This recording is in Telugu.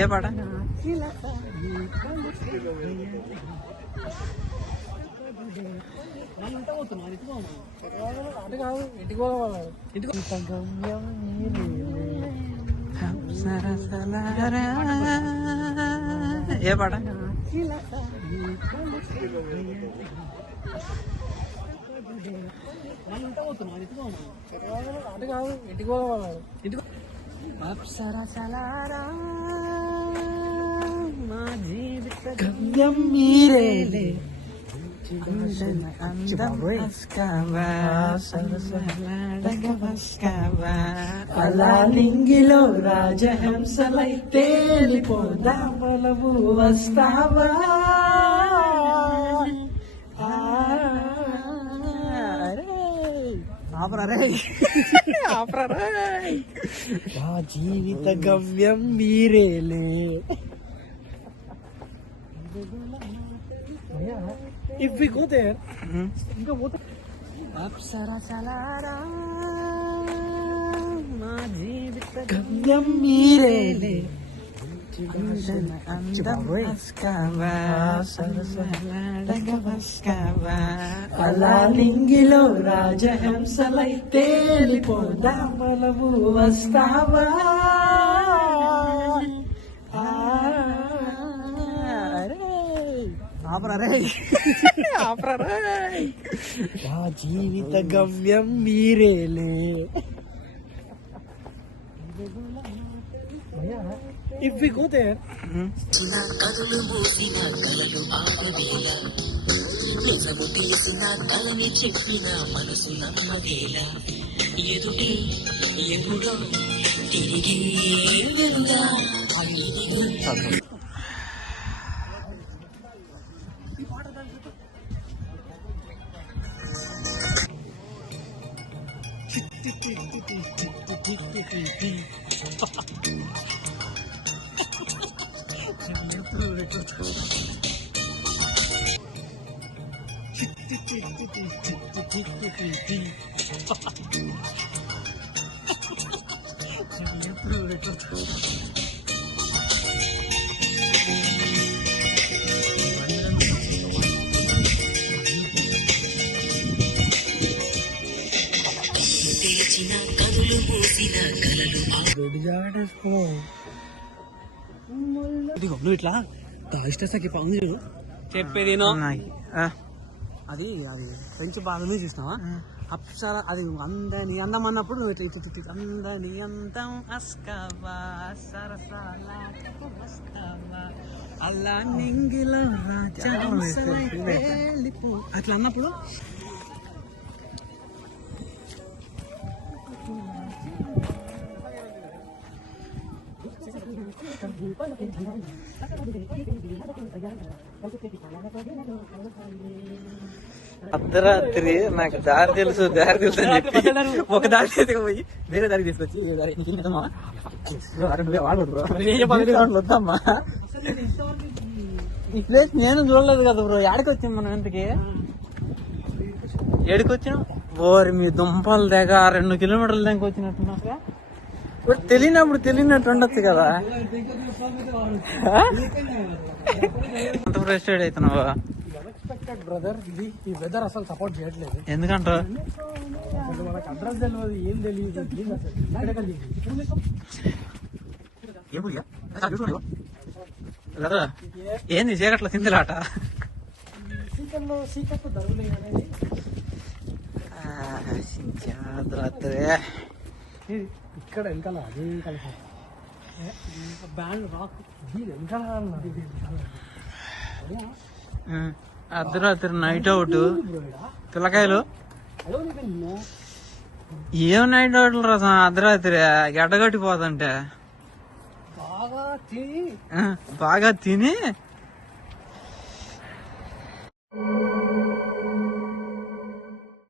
ఏ పాట ఏ పాట మా జీవిత గమ్యం మీరేలే అలా నింగిలో రాజహంసలై తేలిపోదా బలవు వస్తావా నా జీవిత గమ్యం మీరేలే If we go there, Apsara చలారా మా జీవిత గమ్యం మీరేలే అలా నింగిలో రాజహంసలై తేలిపోదా బలవు వస్తావా నా జీవిత గమ్యం మీరేలే If we go there, నువ్వు ఇట్లా ఇష్టకి ఉంది చెప్పేది అది అది ఫ్రెంచ్ బాగా చూసినావా అప్సర అది అందని అందం అన్నప్పుడు నువ్వు ఇట్లా అందని అందం అస్కావా సరసాలా అలా నింగిలో అట్లా అన్నప్పుడు అర్ధరాత్రి నాకు దారి తెలుసు అని చెప్పి ఒక దారి అయితే పోయి వేరే దారికి తీసుకొచ్చి వద్దమ్మా ఈ ప్లేస్ నేను చూడలేదు కదా బ్రో. ఎక్కడికి వచ్చాం మనం ఇంతకి? ఎడికొచ్చినాం? ఓరి మీ దుంపల దగ్గర 2 కిలోమీటర్ల దగ్గర వచ్చినట్టున్నా. తెలియనప్పుడు తెలియనట్టు ఉండొచ్చు కదా. అంత ఫ్రస్ట్రేట్ అవుతున్నావా? బ్రదర్ ఇది ఈ వెదర్ అసలు సపోర్ట్ చేయట్లేదు. ఎందుకంటే మనకు అడ్రస్ తెలియదు, ఏం తెలియదు. ఏంది చీకట్లో సిందిలాట? సీకట్లో ధరలే అనేది ఇక్కడ వెనకాల అదే కలిసి బ్యాండ్ రాక్ వెనకాల అర్ధరాత్రి నైట్ అవుట్ పిల్లకాయలు ఏం నైట్ అవుట్లు రసం అర్ధరాత్రి గడ్డగట్టిపోతుంటే బాగా తిని